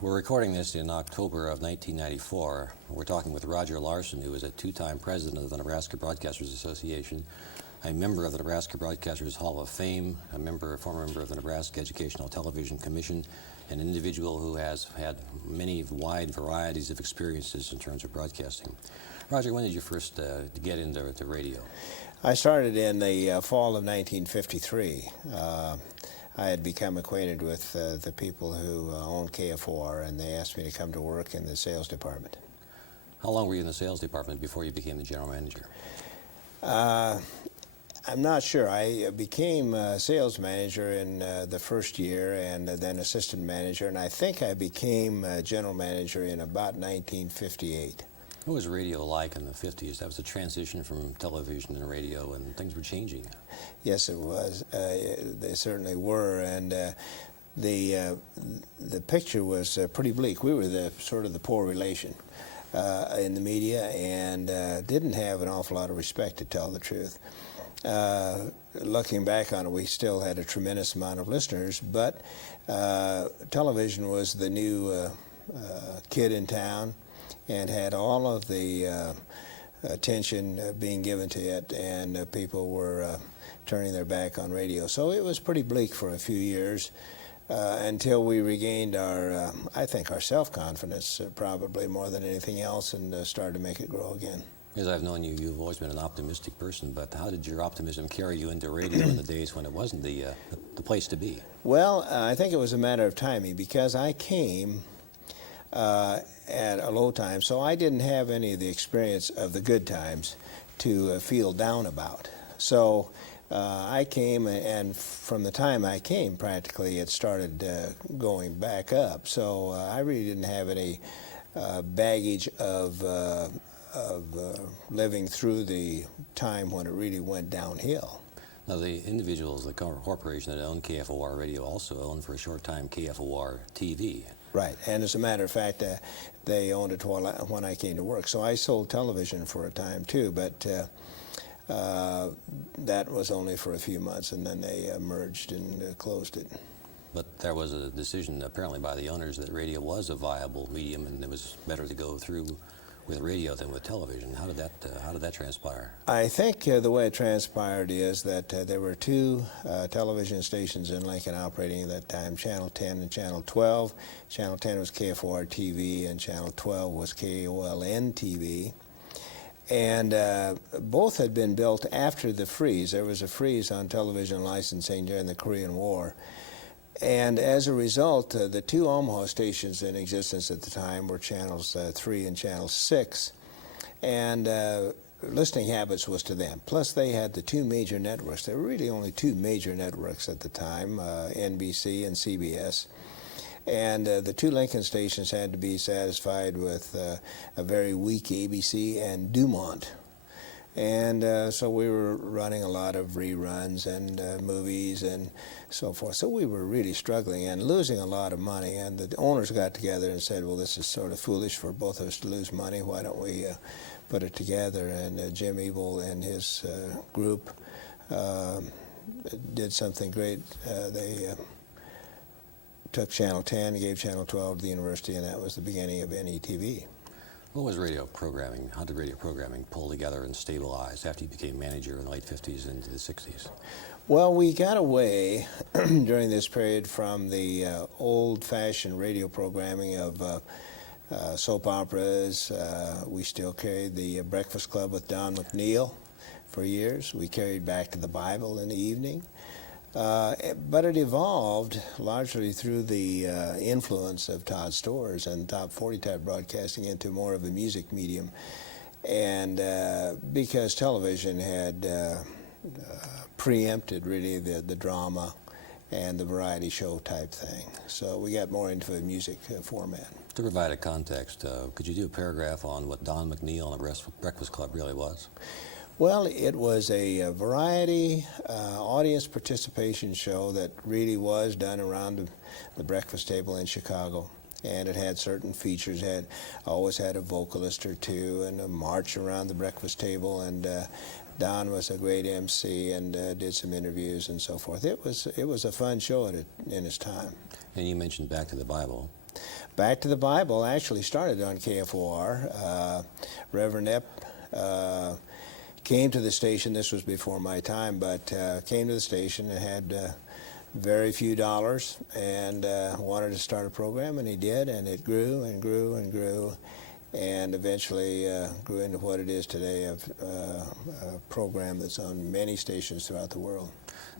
We're recording this in October of 1994. We're talking with Roger Larson, who is a two-time president of the Nebraska Broadcasters Association, a member of the Nebraska Broadcasters Hall of Fame, a former member of the Nebraska Educational Television Commission, an individual who has had many wide varieties of experiences in terms of broadcasting. Roger, when did you first get into radio? I started in the fall of 1953. I had become acquainted with the people who owned KFOR, and they asked me to come to work in the sales department. How long were you in the sales department before you became the general manager? I'm not sure. I became sales manager in the first year, and then assistant manager, and I think I became general manager in about 1958. What was radio like in the 50s? That was a transition from television and radio, and things were changing. Yes, it was. They certainly were, and the picture was pretty bleak. We were the sort of the poor relation in the media, and didn't have an awful lot of respect, to tell the truth. Looking back on it, we still had a tremendous amount of listeners, but television was the new kid in town, and had all of the attention being given to it, and people were turning their back on radio. So it was pretty bleak for a few years until we regained our, I think, our self-confidence, probably more than anything else, and started to make it grow again. As I've known you, you've always been an optimistic person, but how did your optimism carry you into radio in the days when it wasn't the place to be? Well, I think it was a matter of timing, because I came at a low time, so I didn't have any of the experience of the good times to feel down about. So I came, and from the time I came, practically it started going back up. So I really didn't have any baggage of living through the time when it really went downhill. Now, the individuals, the corporation that owned KFOR Radio also owned for a short time KFOR TV. Right, and as a matter of fact, they owned it when I came to work. So I sold television for a time too, but that was only for a few months, and then they merged and closed it. But there was a decision apparently by the owners that radio was a viable medium, and it was better to go through with radio than with television. How did that transpire? I think the way it transpired is that there were two television stations in Lincoln operating at that time, Channel 10 and Channel 12. Channel 10 was KFOR TV, and Channel 12 was KOLN TV. And both had been built after the freeze. There was a freeze on television licensing during the Korean War. And as a result, the two Omaha stations in existence at the time were Channels 3 and Channel 6. And listening habits was to them. Plus, they had the two major networks. There were really only two major networks at the time, NBC and CBS. And the two Lincoln stations had to be satisfied with a very weak ABC and Dumont. And so we were running a lot of reruns and movies and so forth. So we were really struggling and losing a lot of money. And the owners got together and said, well, this is sort of foolish for both of us to lose money. Why don't we put it together? And Jim Ebel and his group did something great. They took Channel 10 and gave Channel 12 to the university, and that was the beginning of NETV. What was radio programming? How did radio programming pull together and stabilize after you became manager in the late 50s into the 60s? Well, we got away during this period from the old-fashioned radio programming of soap operas. We still carried the Breakfast Club with Don McNeil for years. We carried Back to the Bible in the evening. But it evolved largely through the influence of Todd Storrs and top 40 type broadcasting into more of a music medium. And because television had preempted really the drama and the variety show type thing. So we got more into a music format. To provide a context, could you do a paragraph on what Don McNeil and the Breakfast Club really was? Well, it was a variety audience participation show that really was done around the breakfast table in Chicago. And it had certain features. It always had a vocalist or two and a march around the breakfast table. And Don was a great MC and did some interviews and so forth. It was a fun show in its time. And you mentioned Back to the Bible. Back to the Bible actually started on KFOR. Reverend Epp came to the station. This was before my time, but came to the station and had very few dollars and wanted to start a program, and he did, and it grew and grew and grew, and eventually grew into what it is today, a program that's on many stations throughout the world.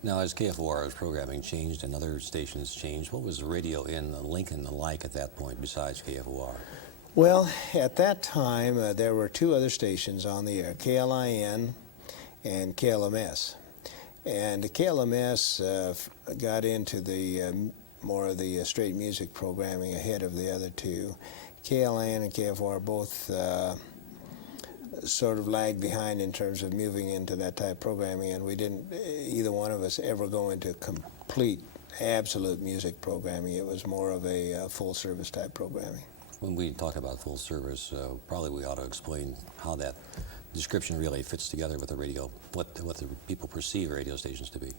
Now, as KFOR's programming changed and other stations changed, what was the radio in Lincoln like at that point besides KFOR? Well, at that time, there were two other stations on the air, KLIN and KLMS. And KLMS got into the more of the straight music programming ahead of the other two. KLIN and KFOR both sort of lagged behind in terms of moving into that type of programming, and we didn't, either one of us, ever go into complete, absolute music programming. It was more of a full-service type programming. When we talk about full service, probably we ought to explain how that description really fits together with the radio, what the people perceive radio stations to be.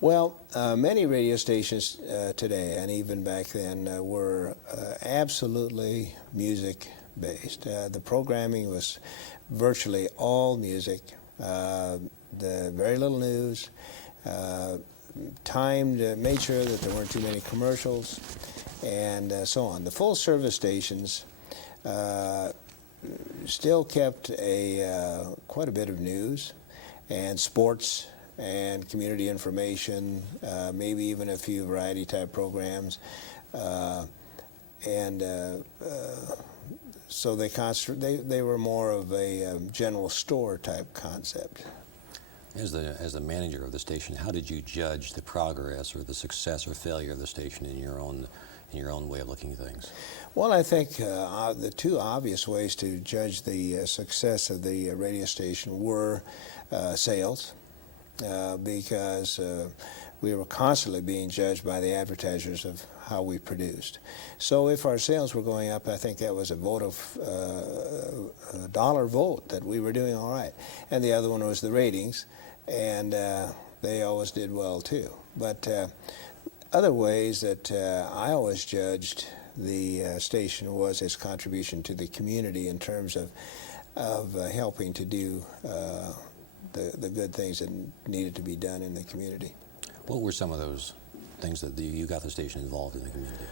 Well, many radio stations today, and even back then, were absolutely music-based. The programming was virtually all music, the very little news, timed, made sure that there weren't too many commercials, and so on. The full-service stations still kept quite a bit of news and sports and community information, maybe even a few variety-type programs, so they were more of a general store type concept. As the manager of the station, how did you judge the progress or the success or failure of the station in your own way of looking at things? Well, I think the two obvious ways to judge the success of the radio station were sales, because we were constantly being judged by the advertisers of how we produced. So if our sales were going up, I think that was a vote of a dollar vote that we were doing all right. And the other one was the ratings, and they always did well too. But other ways that I always judged the station was its contribution to the community in terms of helping to do the good things that needed to be done in the community. What were some of those things that you got the station involved in the community?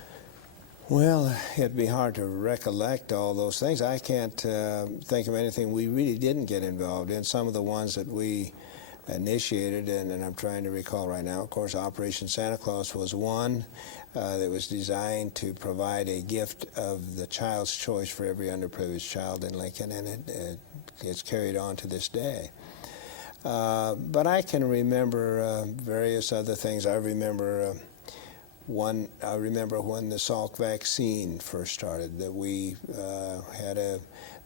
Well, it'd be hard to recollect all those things. I can't think of anything we really didn't get involved in. Some of the ones that we initiated, and I'm trying to recall right now, of course, Operation Santa Claus was one that was designed to provide a gift of the child's choice for every underprivileged child in Lincoln, and it's carried on to this day. But I can remember various other things. I remember when the Salk vaccine first started, that we had a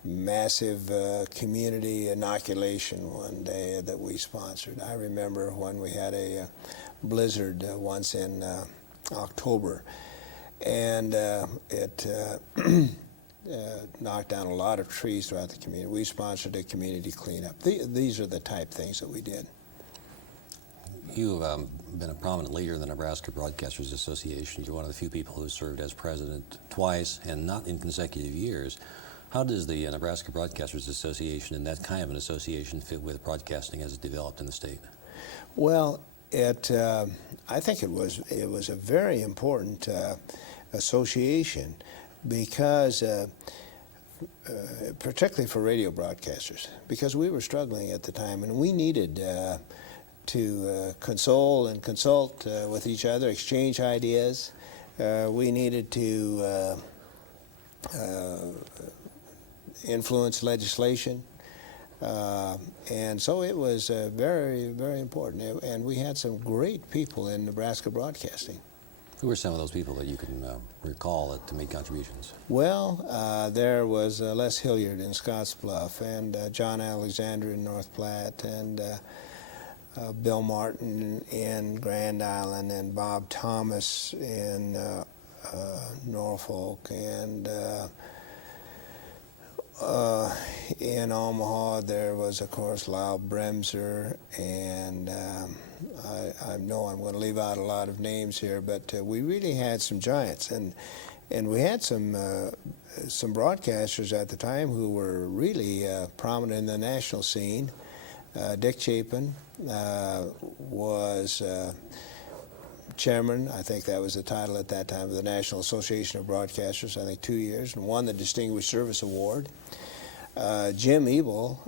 massive community inoculation one day that we sponsored. I remember when we had a blizzard once in October, and it knocked down a lot of trees throughout the community. We sponsored a community cleanup. These are the type things that we did. You've been a prominent leader in the Nebraska Broadcasters Association. You're one of the few people who served as president twice and not in consecutive years. How does the Nebraska Broadcasters Association and that kind of an association fit with broadcasting as it developed in the state? Well, I think it was a very important association because, particularly for radio broadcasters, because we were struggling at the time and we needed to console and consult with each other, exchange ideas. We needed to influence legislation. And so it was very, very important. And we had some great people in Nebraska broadcasting. Who were some of those people that you can recall to make contributions? Well, there was Les Hilliard in Scottsbluff, and John Alexander in North Platte, and Bill Martin in Grand Island, and Bob Thomas in Norfolk, and in Omaha there was, of course, Lyle Bremser, and I know I'm going to leave out a lot of names here, but we really had some giants, and And we had some broadcasters at the time who were really prominent in the national scene. Dick Chapin was chairman, I think that was the title at that time, of the National Association of Broadcasters, I think 2 years, and won the Distinguished Service Award. Jim Ebel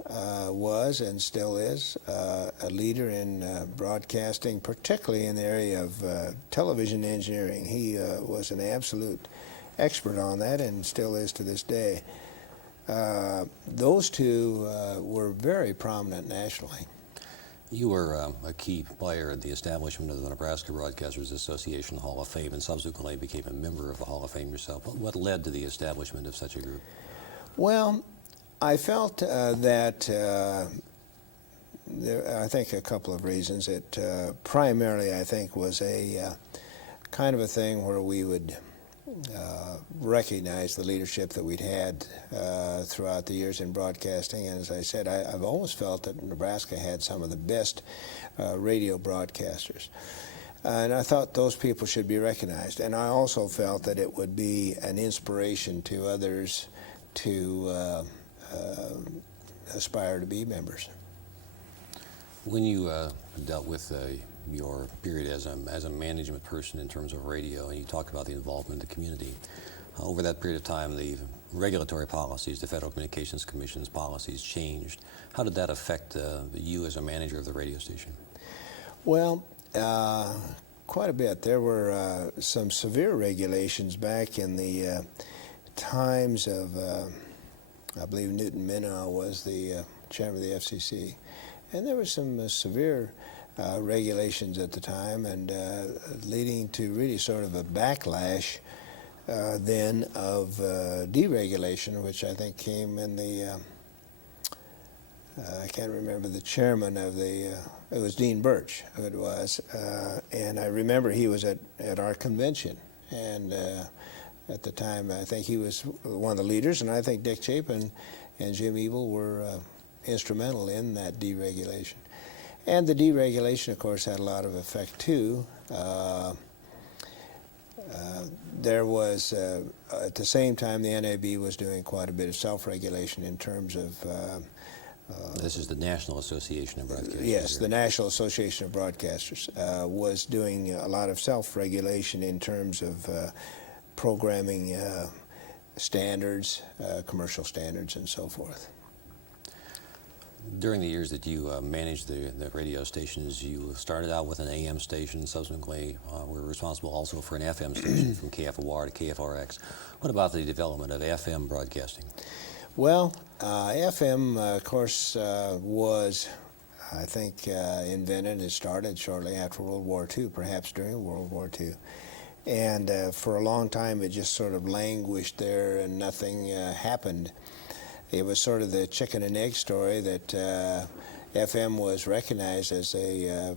was and still is a leader in broadcasting, particularly in the area of television engineering. He was an absolute expert on that and still is to this day. Those two were very prominent nationally. You were a key player in the establishment of the Nebraska Broadcasters Association Hall of Fame and subsequently became a member of the Hall of Fame yourself. What led to the establishment of such a group? Well, I felt that I think a couple of reasons. It primarily, I think, was a kind of a thing where we would recognize the leadership that we'd had throughout the years in broadcasting. And as I said, I've always felt that Nebraska had some of the best radio broadcasters. And I thought those people should be recognized. And I also felt that it would be an inspiration to others to aspire to be members. When you dealt with your period as a management person in terms of radio, and you talked about the involvement of the community, over that period of time, the regulatory policies, the Federal Communications Commission's policies changed. How did that affect you as a manager of the radio station? Well, quite a bit. There were some severe regulations back in the times of, I believe Newton Minow was the chairman of the FCC, and there were some severe regulations at the time, and leading to really sort of a backlash then of deregulation, which I think came in the, I can't remember the chairman of the, it was Dean Birch who it was, and I remember he was at our convention, and at the time I think he was one of the leaders, and I think Dick Chapin and Jim Ebel were instrumental in that deregulation. And the deregulation, of course, had a lot of effect, too. There was, at the same time, the NAB was doing quite a bit of self-regulation in terms of... This is the National Association of Broadcasters. Yes, the National Association of Broadcasters was doing a lot of self-regulation in terms of programming standards, commercial standards, and so forth. During the years that you managed the radio stations, you started out with an AM station, subsequently were responsible also for an FM station from KFOR to KFRX. What about the development of FM broadcasting? Well, FM, of course, was, I think, invented and started shortly after World War II, perhaps during World War II. And for a long time, it just sort of languished there and nothing happened. It was sort of the chicken and egg story that FM was recognized as a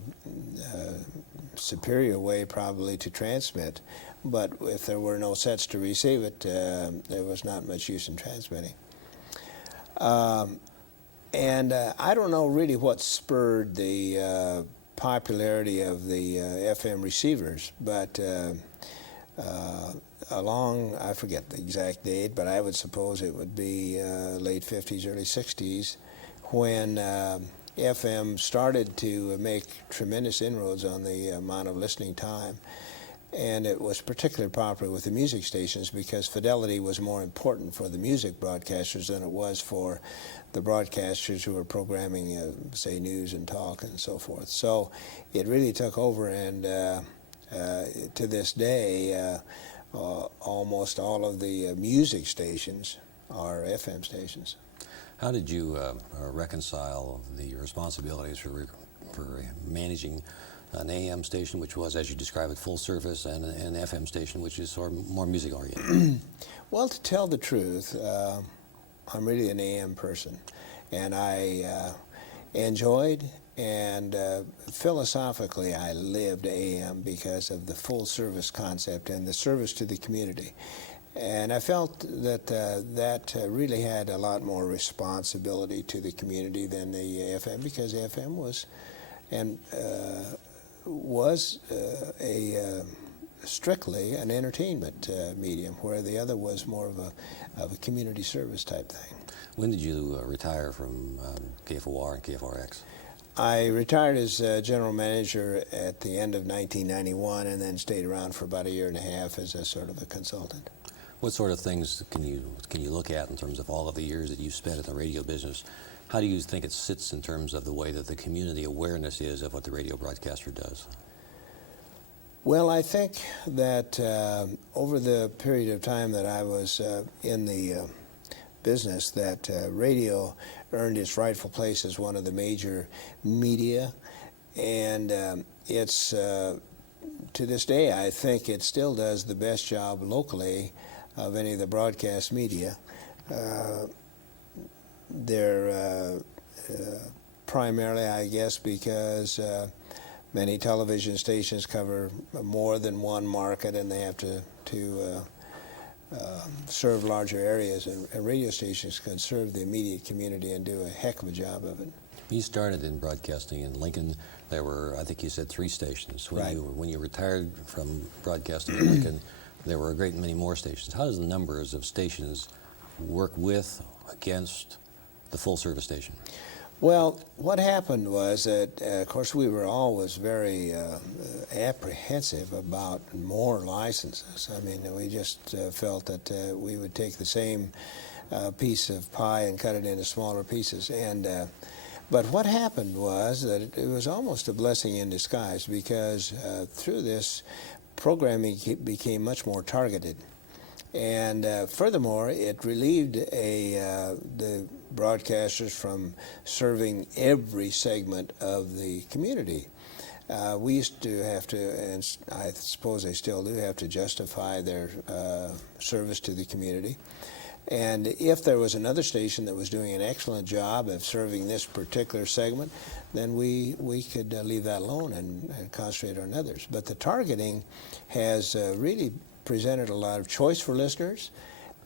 superior way probably to transmit, but if there were no sets to receive it, there was not much use in transmitting. And I don't know really what spurred the popularity of the FM receivers, but along, I forget the exact date, but I would suppose it would be late 50s, early 60s, when FM started to make tremendous inroads on the amount of listening time. And it was particularly popular with the music stations because fidelity was more important for the music broadcasters than it was for the broadcasters who were programming, say, news and talk and so forth. So it really took over, and to this day, almost all of the music stations are FM stations. How did you reconcile the responsibilities for managing an AM station, which was, as you describe it, full service, and an FM station, which is sort of more music oriented? Well, to tell the truth, I'm really an AM person, and I enjoyed and philosophically I lived AM because of the full service concept and the service to the community. And I felt that that really had a lot more responsibility to the community than the FM, because FM was a strictly an entertainment medium, where the other was more of a community service type thing. When did you retire from KFOR and KFRX? I retired as general manager at the end of 1991, and then stayed around for about a year and a half as a sort of a consultant. What sort of things can you look at in terms of all of the years that you've spent in the radio business? How do you think it sits in terms of the way that the community awareness is of what the radio broadcaster does? Well, I think that over the period of time that I was in the business, that radio earned its rightful place as one of the major media, and it's to this day, I think it still does the best job locally of any of the broadcast media. They're primarily, I guess, because many television stations cover more than one market, and they have to serve larger areas, and radio stations can serve the immediate community and do a heck of a job of it. You started in broadcasting in Lincoln. There were, I think you said, 3 stations. Right. When you retired from broadcasting in Lincoln, there were a great many more stations. How does the numbers of stations work with, against the full-service station? Well, what happened was that, of course, we were always very apprehensive about more licenses. I mean, we just felt that we would take the same piece of pie and cut it into smaller pieces. And but what happened was that it was almost a blessing in disguise, because through this, programming became much more targeted. And furthermore, it relieved the broadcasters from serving every segment of the community. We used to have to, and I suppose they still do, have to justify their service to the community. And if there was another station that was doing an excellent job of serving this particular segment, then we could leave that alone and concentrate on others. But the targeting has really presented a lot of choice for listeners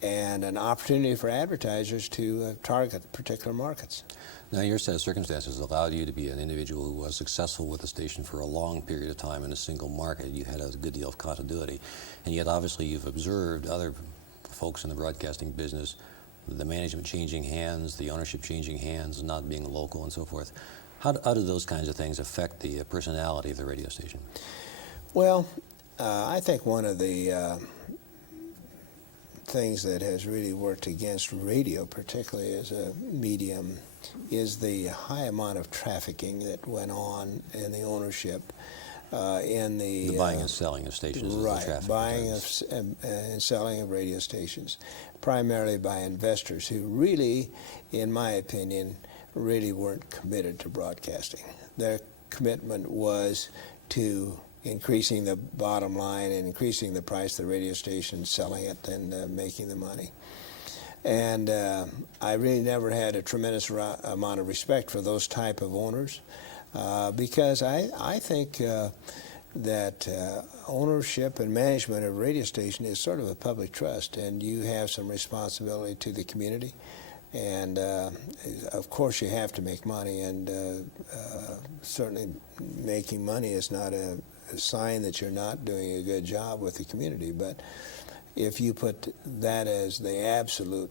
and an opportunity for advertisers to target particular markets. Now, your set of circumstances allowed you to be an individual who was successful with the station for a long period of time in a single market. You had a good deal of continuity, and yet obviously you've observed other folks in the broadcasting business, the management changing hands, the ownership changing hands, not being local and so forth. How do those kinds of things affect the personality of the radio station? Well, I think one of the things that has really worked against radio, particularly as a medium, is the high amount of trafficking that went on in the ownership, in the buying and selling of stations. Right, is the traffic buying and selling of radio stations, primarily by investors who really, in my opinion, really weren't committed to broadcasting. Their commitment was to increasing the bottom line and increasing the price of the radio station, selling it, and making the money. And I really never had a tremendous amount of respect for those type of owners, because I think that ownership and management of a radio station is sort of a public trust, and you have some responsibility to the community. And of course you have to make money, and certainly making money is not a sign that you're not doing a good job with the community. But if you put that as the absolute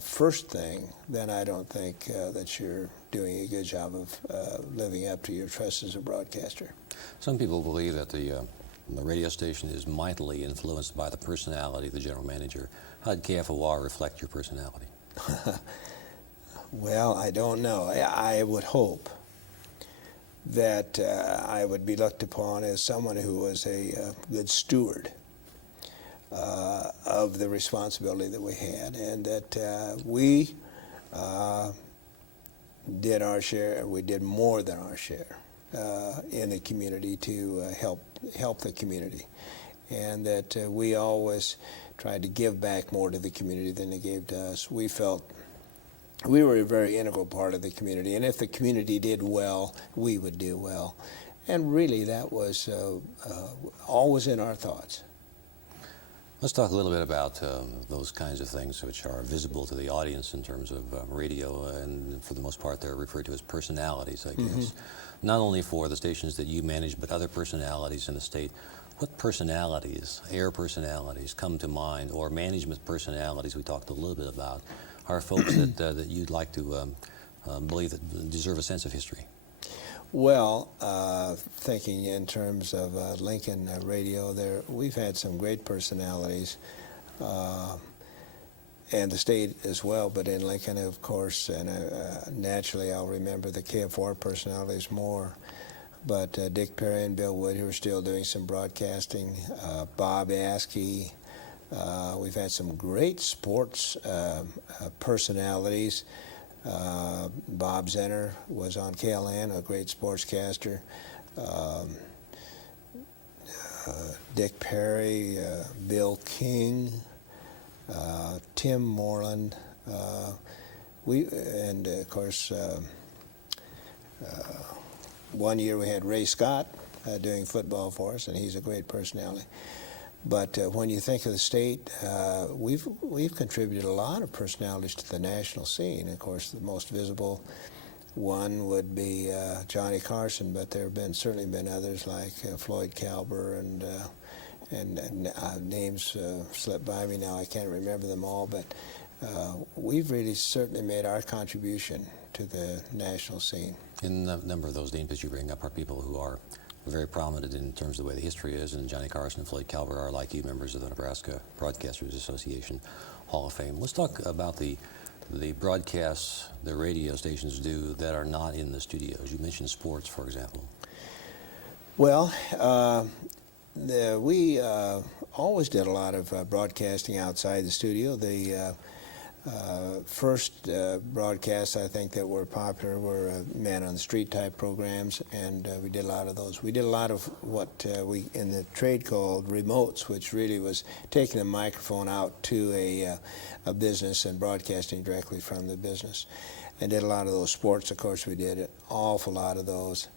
first thing, then I don't think that you're doing a good job of living up to your trust as a broadcaster. Some people believe that the radio station is mightily influenced by the personality of the general manager. How did KFOR reflect your personality? Well, I don't know. I would hope that I would be looked upon as someone who was a good steward of the responsibility that we had, and that we did our share. We did more than our share in the community to help the community, and that we always tried to give back more to the community than they gave to us. We felt we were a very integral part of the community, and if the community did well, we would do well. And really, that was always in our thoughts. Let's talk a little bit about those kinds of things which are visible to the audience in terms of radio, and for the most part they're referred to as personalities, I guess. Not only for the stations that you manage, but other personalities in the state. What personalities, air personalities, come to mind, or management personalities we talked a little bit about, are folks that you'd like to believe that deserve a sense of history? Well, thinking in terms of Lincoln Radio, we've had some great personalities, and the state as well, but in Lincoln, of course, and naturally I'll remember the KFR personalities more. But Dick Perry and Bill Wood, who are still doing some broadcasting, Bob Askey. We've had some great sports personalities. Bob Zenner was on KLN, a great sportscaster. Dick Perry, Bill King, Tim Moreland. And of course, one year we had Ray Scott doing football for us, and he's a great personality. But when you think of the state, we've contributed a lot of personalities to the national scene. Of course, the most visible one would be Johnny Carson, but there have certainly been others like Floyd Calber and names slip by me now. I can't remember them all, but we've really certainly made our contribution to the national scene. In a number of those names that you bring up are people who are very prominent in terms of the way the history is, and Johnny Carson and Floyd Calber are, like you, members of the Nebraska Broadcasters Association Hall of Fame. Let's talk about the broadcasts the radio stations do that are not in the studios. You mentioned sports, for example. Well, we always did a lot of broadcasting outside the studio. The first broadcasts I think that were popular were man on the street type programs, and we did a lot of those. We did a lot of what we in the trade called remotes, which really was taking the microphone out to a business and broadcasting directly from the business. And did a lot of those sports. Of course, we did an awful lot of those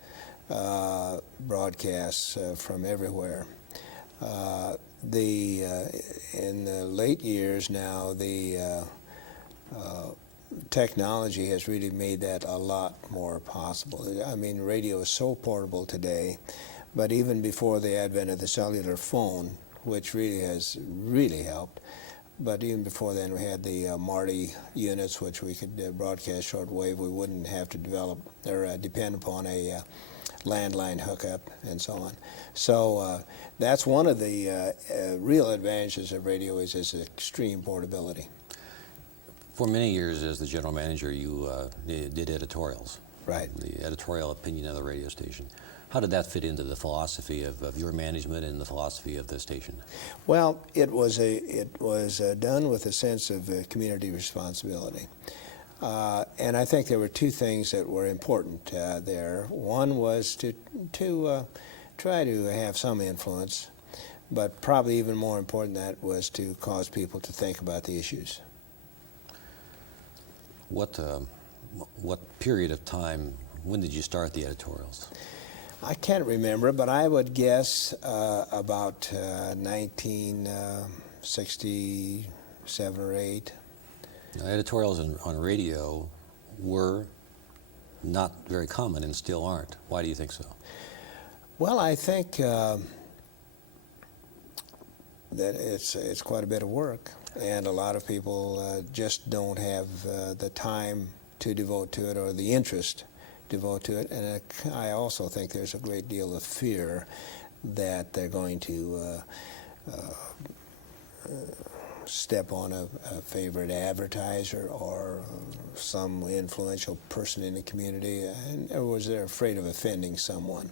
broadcasts from everywhere. In the late years now, the technology has really made that a lot more possible. I mean, radio is so portable today, but even before the advent of the cellular phone, which really has helped, but even before then we had the Marty units, which we could broadcast shortwave. We wouldn't have to develop or depend upon a landline hookup and so on. So that's one of the real advantages of radio is its extreme portability. For many years as the general manager, you did editorials. Right. The editorial opinion of the radio station. How did that fit into the philosophy of your management and the philosophy of the station? Well, it was done with a sense of community responsibility. And I think there were two things that were important there. One was to try to have some influence, but probably even more important than that was to cause people to think about the issues. What period of time, when did you start the editorials? I can't remember, but I would guess about 1967 or 8. Now, editorials on radio were not very common and still aren't. Why do you think so? Well, I think that it's quite a bit of work, and a lot of people just don't have the time to devote to it or the interest to devote to it. And I also think there's a great deal of fear that they're going to step on a favorite advertiser or some influential person in the community, and they're afraid of offending someone.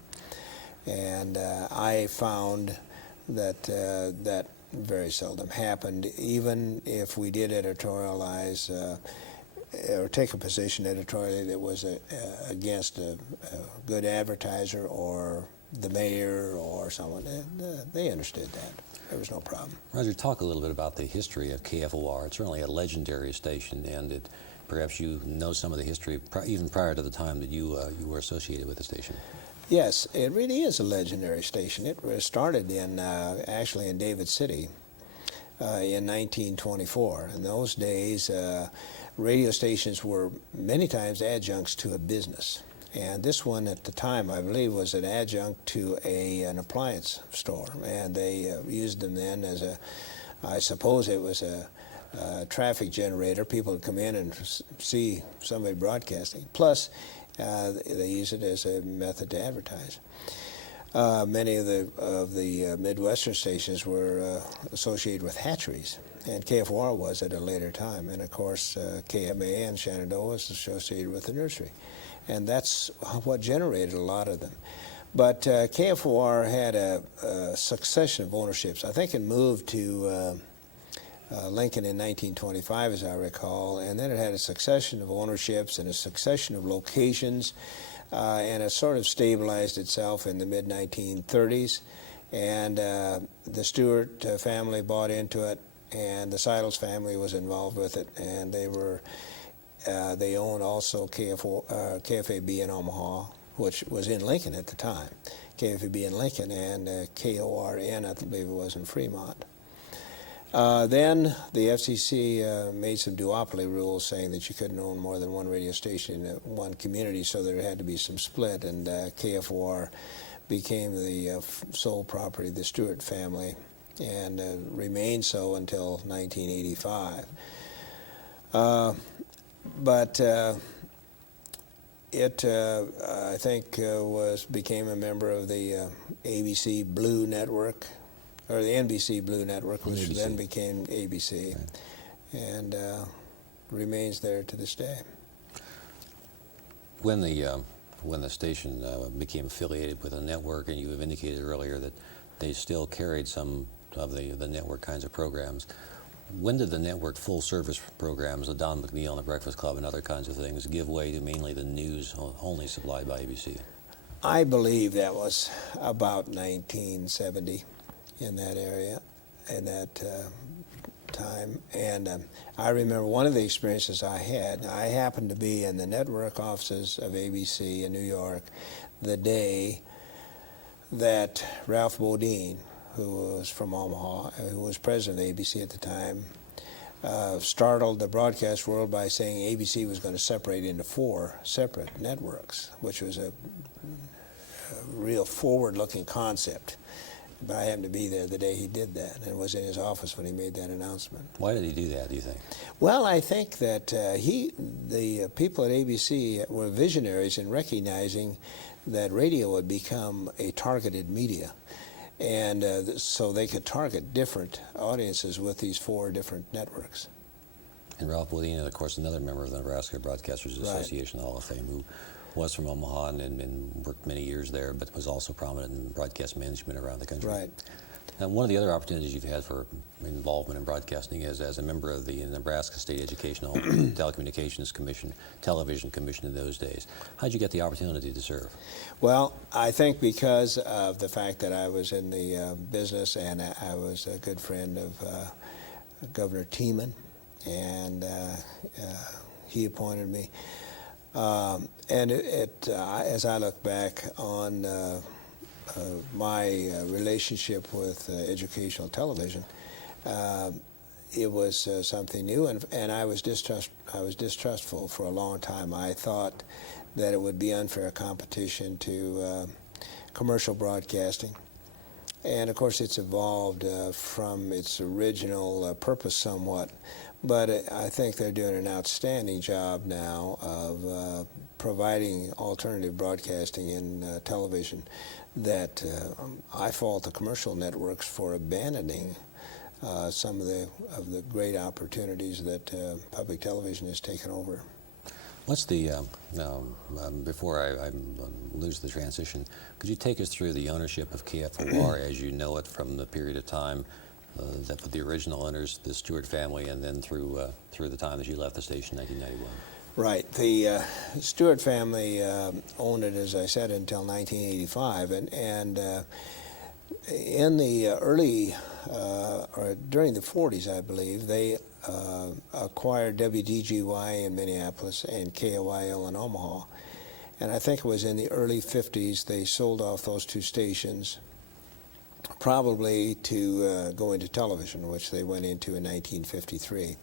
And I found that that very seldom happened. Even if we did editorialize or take a position editorially that was against a good advertiser or the mayor or someone, they understood that. There was no problem. Roger, talk a little bit about the history of KFOR. It's certainly a legendary station, and perhaps you know some of the history even prior to the time that you were associated with the station. Yes, it really is a legendary station. It was started actually in David City in 1924. In those days, radio stations were many times adjuncts to a business. And this one at the time, I believe, was an adjunct to an appliance store. And they used them then as I suppose it was a traffic generator. People would come in and see somebody broadcasting. Plus, they use it as a method to advertise. Many of the Midwestern stations were associated with hatcheries, and KFOR was at a later time. And of course, KMA and Shenandoah was associated with the nursery. And that's what generated a lot of them. But KFOR had a succession of ownerships. I think it moved to Lincoln in 1925, as I recall, and then it had a succession of ownerships and a succession of locations, and it sort of stabilized itself in the mid-1930s. And the Stewart family bought into it, and the Seidels family was involved with it, and they owned also KFAB in Omaha, which was in Lincoln at the time, KFAB in Lincoln, and KORN, I believe it was, in Fremont. Then the FCC made some duopoly rules saying that you couldn't own more than one radio station in one community, so there had to be some split, and KFOR became the sole property of the Stewart family, and remained so until 1985. But it, I think, became a member of the ABC Blue Network, or the NBC Blue Network, which ABC. then became ABC, right. And remains there to this day. When the station became affiliated with a network, and you have indicated earlier that they still carried some of the network kinds of programs, when did the network full-service programs, the Don McNeil and the Breakfast Club and other kinds of things, give way to mainly the news only supplied by ABC? I believe that was about 1970 in that area, in that time. And I remember one of the experiences I had. I happened to be in the network offices of ABC in New York the day that Ralph Bodine, who was from Omaha, who was president of ABC at the time, startled the broadcast world by saying ABC was going to separate into 4 separate networks, which was a real forward-looking concept. But I happened to be there the day he did that, and was in his office when he made that announcement. Why did he do that, do you think? Well, I think that the people at ABC were visionaries in recognizing that radio would become a targeted media. And so they could target different audiences with these 4 different networks. And Ralph Bodine, of course, another member of the Nebraska Broadcasters Association Hall of Fame, who was from Omaha and worked many years there, but was also prominent in broadcast management around the country. Right. Now, one of the other opportunities you've had for involvement in broadcasting is as a member of the Nebraska State Educational Telecommunications Commission, Television Commission in those days. How'd you get the opportunity to serve? Well, I think because of the fact that I was in the business, and I was a good friend of Governor Tiemann, and he appointed me. And as I look back on my relationship with educational television, it was something new, and I was distrustful for a long time. I thought that it would be unfair competition to commercial broadcasting, and of course it's evolved from its original purpose somewhat. But I think they're doing an outstanding job now of providing alternative broadcasting in television that I fault the commercial networks for abandoning some of the great opportunities that public television has taken over. What's the, before I lose the transition, could you take us through the ownership of KFOR as you know it from the period of time that the original owners, the Stewart family, and then through the time that you left the station in 1991? Right. The Stewart family owned it, as I said, until 1985, and in the early, or during the 40s, I believe, they acquired WDGY in Minneapolis and KOIL in Omaha. And I think it was in the early 50s they sold off those 2 stations, probably to go into television, which they went into in 1953.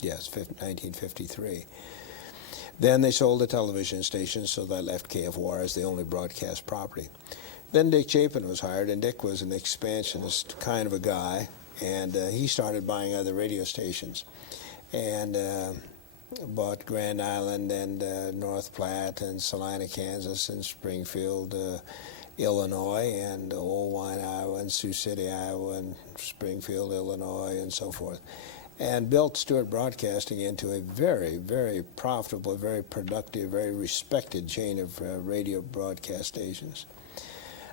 Yes, 1953. Then they sold the television station, so that left KFOR as the only broadcast property. Then Dick Chapin was hired, and Dick was an expansionist kind of a guy, and he started buying other radio stations, and bought Grand Island and North Platte and Salina, Kansas, and Springfield, Illinois, and Old Wine, Iowa, and Sioux City, Iowa, and Springfield, Illinois, and so forth, and built Stewart Broadcasting into a very, very profitable, very productive, very respected chain of radio broadcast stations.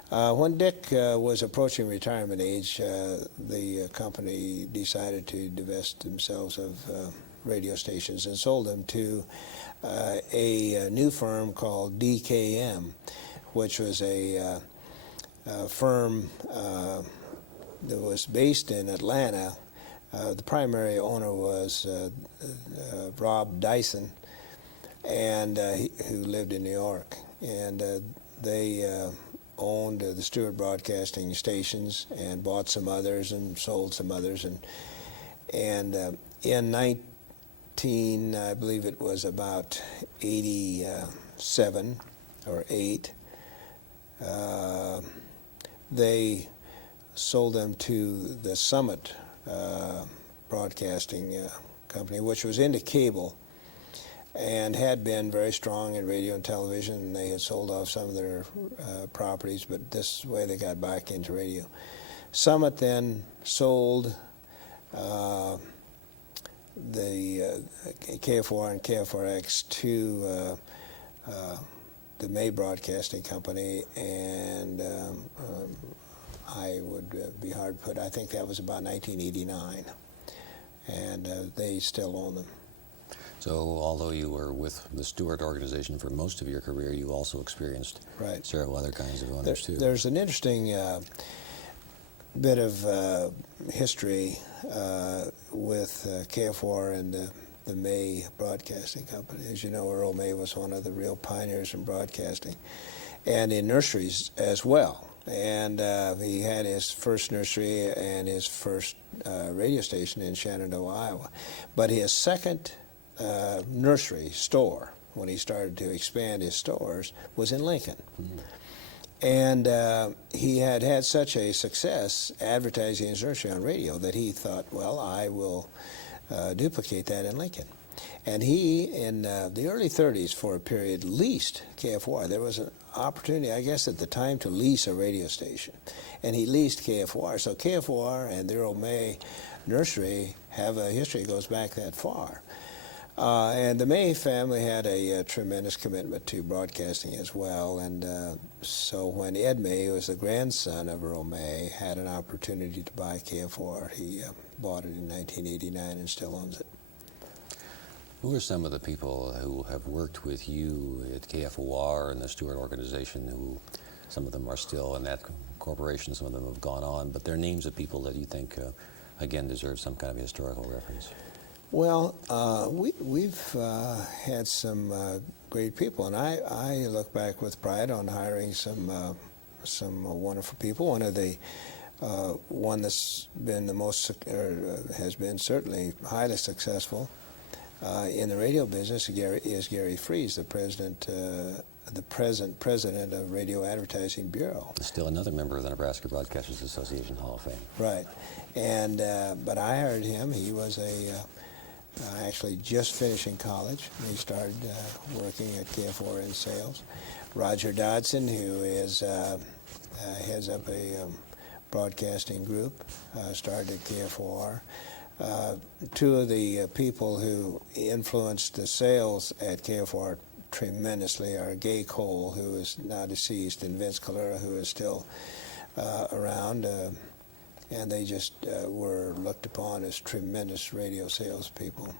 When Dick was approaching retirement age, the company decided to divest themselves of radio stations and sold them to a new firm called DKM, which was a firm that was based in Atlanta. The primary owner was Rob Dyson, and who lived in New York. And they owned the Stewart Broadcasting stations and bought some others and sold some others. And in 19, I believe it was about 87 or 8, they sold them to the Summit Broadcasting Company, which was into cable and had been very strong in radio and television, and they had sold off some of their properties, but this way they got back into radio. Summit then sold the KFOR and KFRX to the May Broadcasting Company, and I would be hard put. I think that was about 1989, and they still own them. So although you were with the Stewart organization for most of your career, you also experienced several other kinds of owners too. There's an interesting bit of history with KFOR and the May Broadcasting Company. As you know, Earl May was one of the real pioneers in broadcasting, and in nurseries as well. And he had his first nursery and his first radio station in Shenandoah, Iowa. But his second nursery store, when he started to expand his stores, was in Lincoln. Mm-hmm. And he had had such a success advertising his nursery on radio that he thought, well, I will duplicate that in Lincoln. And he, in the early 30s, for a period, leased KFOR. There was an opportunity, I guess, at the time to lease a radio station. And he leased KFOR. So KFOR and the Earl May nursery have a history that goes back that far. And the May family had a tremendous commitment to broadcasting as well. And so when Ed May, who was the grandson of Earl May, had an opportunity to buy KFOR, he bought it in 1989 and still owns it. Who are some of the people who have worked with you at KFOR and the Stewart organization, who some of them are still in that corporation, some of them have gone on, but they're names of people that you think, again, deserve some kind of historical reference? Well, we've had some great people, and I look back with pride on hiring some wonderful people. One of the one that's been the most, has been certainly highly successful in the radio business is Gary Freese, the present president of Radio Advertising Bureau. Still another member of the Nebraska Broadcasters Association Hall of Fame. Right, and but I hired him. He was actually just finishing college. He started working at KFOR in sales. Roger Dodson, who is heads up a broadcasting group, started at KFOR. Two of the people who influenced the sales at KFOR tremendously are Gay Cole, who is now deceased, and Vince Calera, who is still around. And they just were looked upon as tremendous radio salespeople.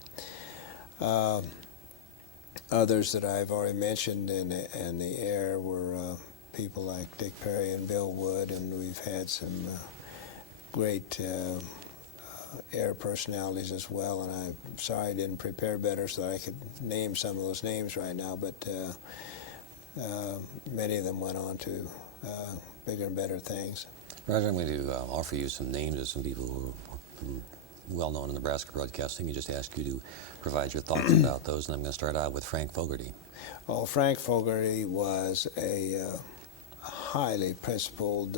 Others that I've already mentioned in the air were people like Dick Perry and Bill Wood, and we've had some great air personalities as well. And I'm sorry I didn't prepare better so that I could name some of those names right now, but many of them went on to bigger and better things. Roger, I'm going to offer you some names of some people who well known in Nebraska broadcasting, and just ask you to provide your thoughts about those. And I'm going to start out with Frank Fogarty. Oh, Frank Fogarty was a highly principled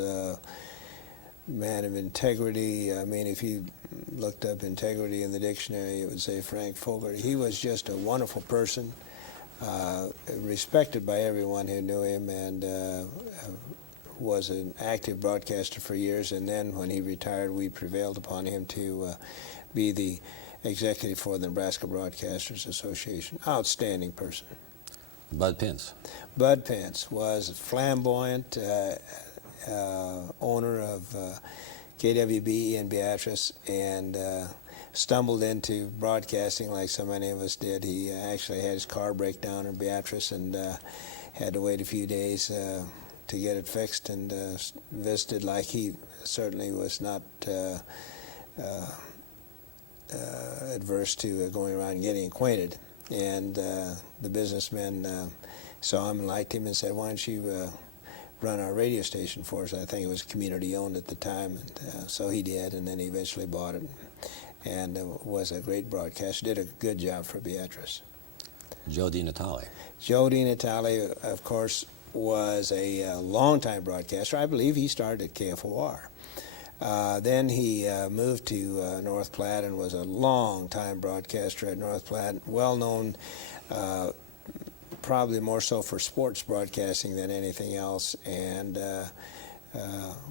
man of integrity. I mean, if you looked up integrity in the dictionary, it would say Frank Fogarty. He was just a wonderful person, respected by everyone who knew him, and was an active broadcaster for years. And then when he retired, we prevailed upon him to be the executive for the Nebraska Broadcasters Association. Outstanding person. Bud Pence. Bud Pence was a flamboyant owner of KWB in Beatrice, and stumbled into broadcasting like so many of us did. He actually had his car break down in Beatrice and had to wait a few days to get it fixed, and visited like he certainly was not adverse to going around and getting acquainted. And the businessmen saw him and liked him and said, why don't you run our radio station for us? I think it was community owned at the time, and so he did, and then he eventually bought it, and was a great broadcaster, did a good job for Beatrice. Joe DiNatale. Joe DiNatale, of course, was a longtime broadcaster. I believe he started at KFOR. Then he moved to North Platte and was a long-time broadcaster at North Platte, well-known probably more so for sports broadcasting than anything else, and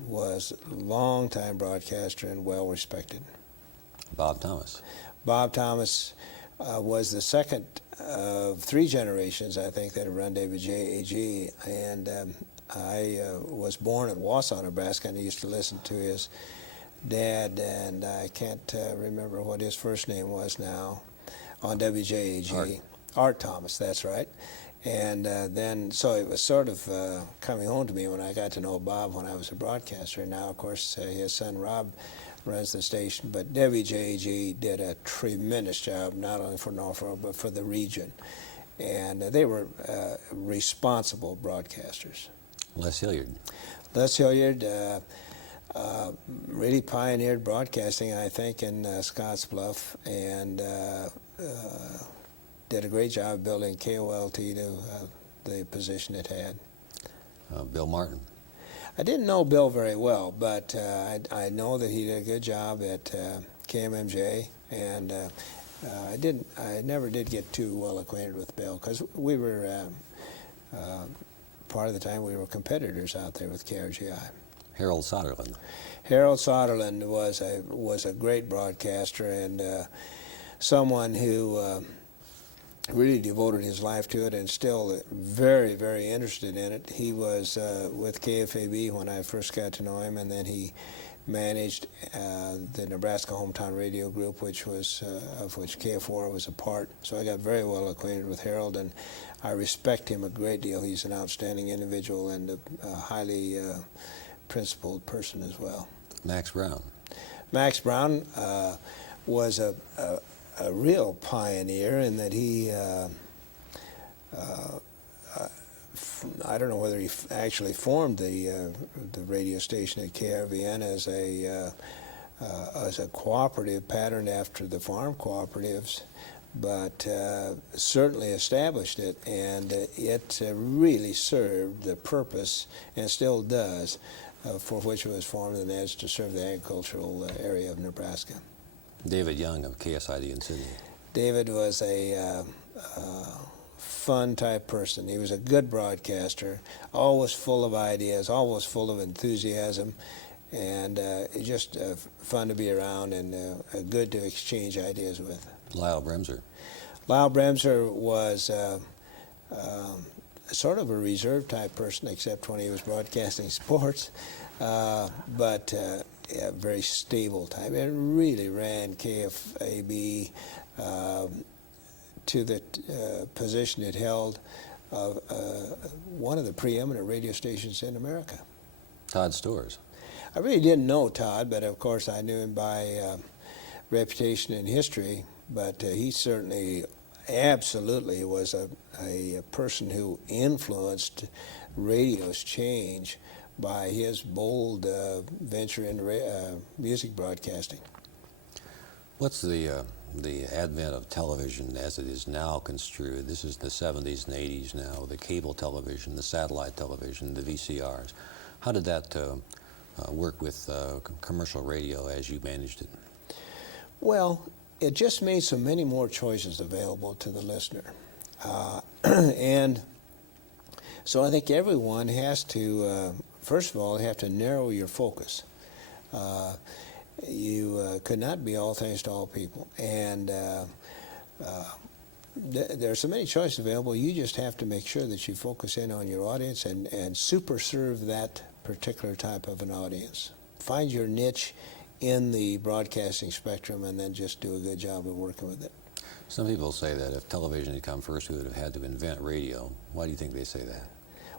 was a long-time broadcaster and well-respected. Bob Thomas. Bob Thomas was the second of three generations, I think, that have run WJAG, and I was born in Wausau, Nebraska, and I used to listen to his dad, and I can't remember what his first name was now, on WJAG. Art Thomas, that's right. And then, so it was sort of coming home to me when I got to know Bob when I was a broadcaster. And now, of course, his son Rob runs the station. But WJAG did a tremendous job, not only for Norfolk, but for the region. And they were responsible broadcasters. Les Hilliard. Les Hilliard really pioneered broadcasting, I think, in Scottsbluff, and did a great job building KOLT to the position it had. Bill Martin. I didn't know Bill very well, but I know that he did a good job at KMMJ, and I never did get too well acquainted with Bill, because we were part of the time we were competitors out there with KRGI. Harold Soderlund. Harold Soderlund was a great broadcaster, and someone who really devoted his life to it, and still very, very interested in it. He was with KFAB when I first got to know him, and then he managed the Nebraska Hometown Radio Group, which was of which KFOR was a part. So I got very well acquainted with Harold, and I respect him a great deal. He's an outstanding individual and a highly principled person as well. Max Brown. Max Brown was a real pioneer in that he, I don't know whether he actually formed the radio station at KRVN as a cooperative patterned after the farm cooperatives, but certainly established it, and it really served the purpose, and still does, for which it was formed, and that is to serve the agricultural area of Nebraska. David Young of KSID in Sydney. David was a fun type person. He was a good broadcaster, always full of ideas, always full of enthusiasm, and just fun to be around, and good to exchange ideas with. Lyle Bremser. Lyle Bremser was sort of a reserved type person, except when he was broadcasting sports, but a very stable type, and really ran KFAB to the position it held of one of the preeminent radio stations in America. Todd Stores. I really didn't know Todd, but of course I knew him by reputation and history, but he certainly absolutely was a person who influenced radio's change by his bold venture into music broadcasting. What's the advent of television as it is now construed? This is the 70s and 80s now, the cable television, the satellite television, the VCRs. How did that work with commercial radio as you managed it? Well, it just made so many more choices available to the listener. And so I think everyone has to, first of all, have to narrow your focus. You could not be all things to all people. And there are so many choices available, you just have to make sure that you focus in on your audience and super serve that particular type of an audience. Find your niche in the broadcasting spectrum and then just do a good job of working with it. Some people say that if television had come first, we would have had to invent radio. Why do you think they say that?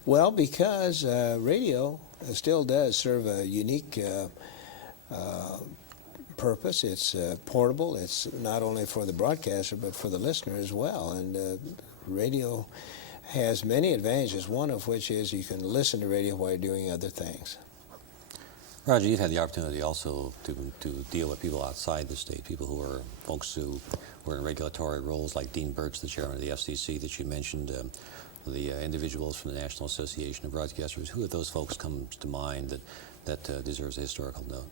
Well, because radio still does serve a unique purpose. It's portable. It's not only for the broadcaster, but for the listener as well. And radio has many advantages, one of which is you can listen to radio while you're doing other things. Roger, you've had the opportunity also to deal with people outside the state, people who are folks who were in regulatory roles, like Dean Birch, the chairman of the FCC that you mentioned, the individuals from the National Association of Broadcasters. Who of those folks comes to mind that deserves a historical note?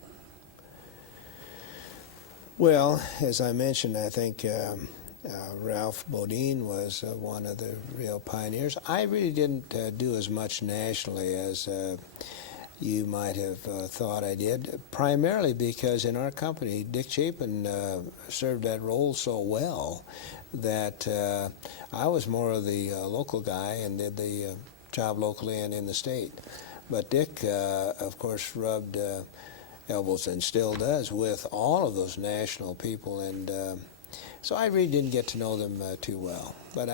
Well, as I mentioned, I think Ralph Bodine was one of the real pioneers. I really didn't do as much nationally as you might have thought I did, primarily because in our company, Dick Chapin served that role so well that I was more of the local guy and did the job locally and in the state. But Dick, of course, rubbed elbows and still does with all of those national people, and so I really didn't get to know them too well. But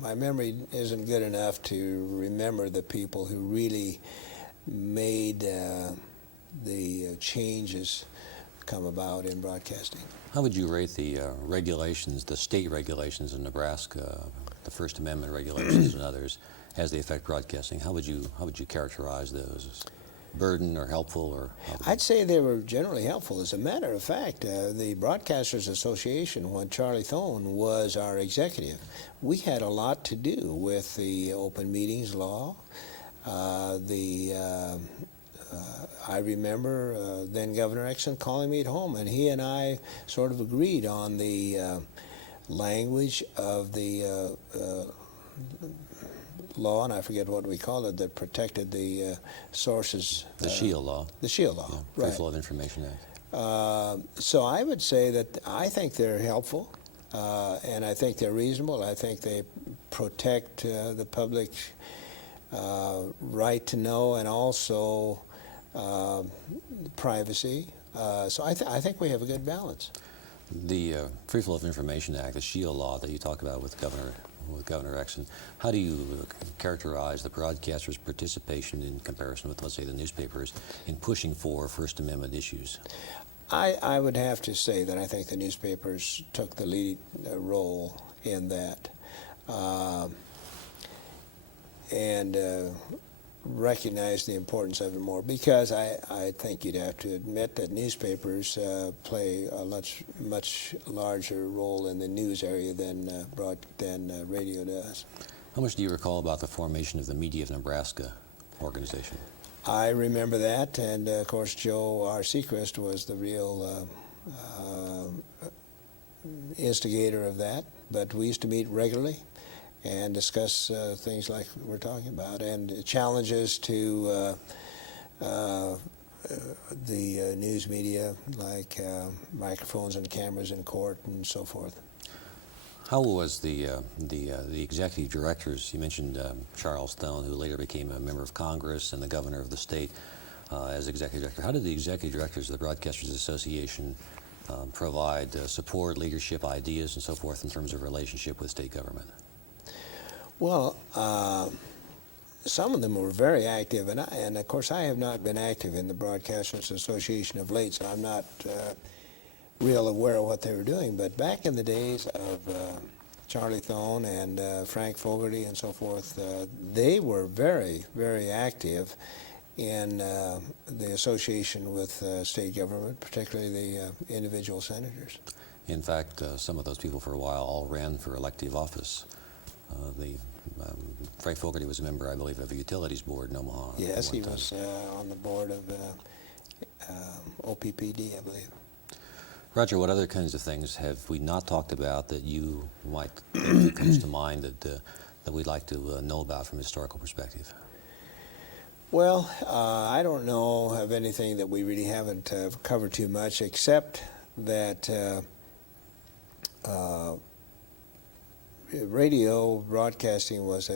my memory isn't good enough to remember the people who really made the changes come about in broadcasting. How would you rate the regulations, the state regulations in Nebraska, the First Amendment regulations and others, as they affect broadcasting? How would you characterize those? As burden or helpful? Or I'd say they were generally helpful. As a matter of fact, the Broadcasters Association, when Charlie Thone was our executive, we had a lot to do with the open meetings law. I remember then Governor Exon calling me at home, and he and I sort of agreed on the language of the law, and I forget what we call it, that protected the sources. The Shield Law. The Shield Law, Free right. Flow of Information Act. So I would say that I think they're helpful, and I think they're reasonable. I think they protect the public right to know and also privacy. So I think we have a good balance. The Free Flow of Information Act, the Shield Law that you talk about with Governor Exon, how do you characterize the broadcasters' participation in comparison with, let's say, the newspapers in pushing for First Amendment issues? I would have to say that I think the newspapers took the lead role in that. And recognize the importance of it more, because I think you'd have to admit that newspapers play a much larger role in the news area than radio does. How much do you recall about the formation of the Media of Nebraska organization? I remember that, and of course Joe R. Seacrest was the real instigator of that, but we used to meet regularly and discuss things like we're talking about, and challenges to the news media, like microphones and cameras in court and so forth. How was the executive directors? You mentioned Charles Thone, who later became a member of Congress and the governor of the state as executive director. How did the executive directors of the Broadcasters Association provide support, leadership, ideas, and so forth in terms of relationship with state government? Well, some of them were very active, and of course I have not been active in the Broadcasters Association of late, so I'm not real aware of what they were doing. But back in the days of Charlie Thone and Frank Fogarty and so forth, they were very, very active in the association with state government, particularly the individual senators. In fact, some of those people for a while all ran for elective office. Frank Fogarty was a member, I believe, of the Utilities Board in Omaha. Yes, at he one time. was on the board of OPPD, I believe. Roger, what other kinds of things have we not talked about that you might that comes to mind that we'd like to know about from a historical perspective? Well, I don't know of anything that we really haven't covered too much, except that radio broadcasting was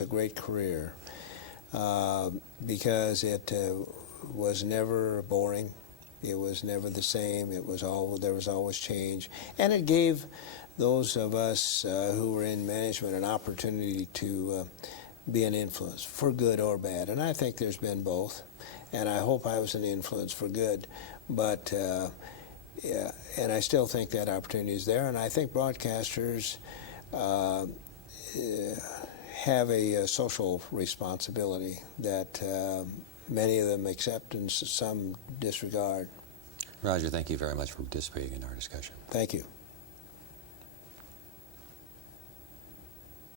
a great career because it was never boring. It was never the same. There was always change, and it gave those of us who were in management an opportunity to be an influence, for good or bad. And I think there's been both, and I hope I was an influence for good. But yeah, and I still think that opportunity is there, and I think broadcasters have a social responsibility that many of them accept and some disregard. Roger, thank you very much for participating in our discussion. Thank you.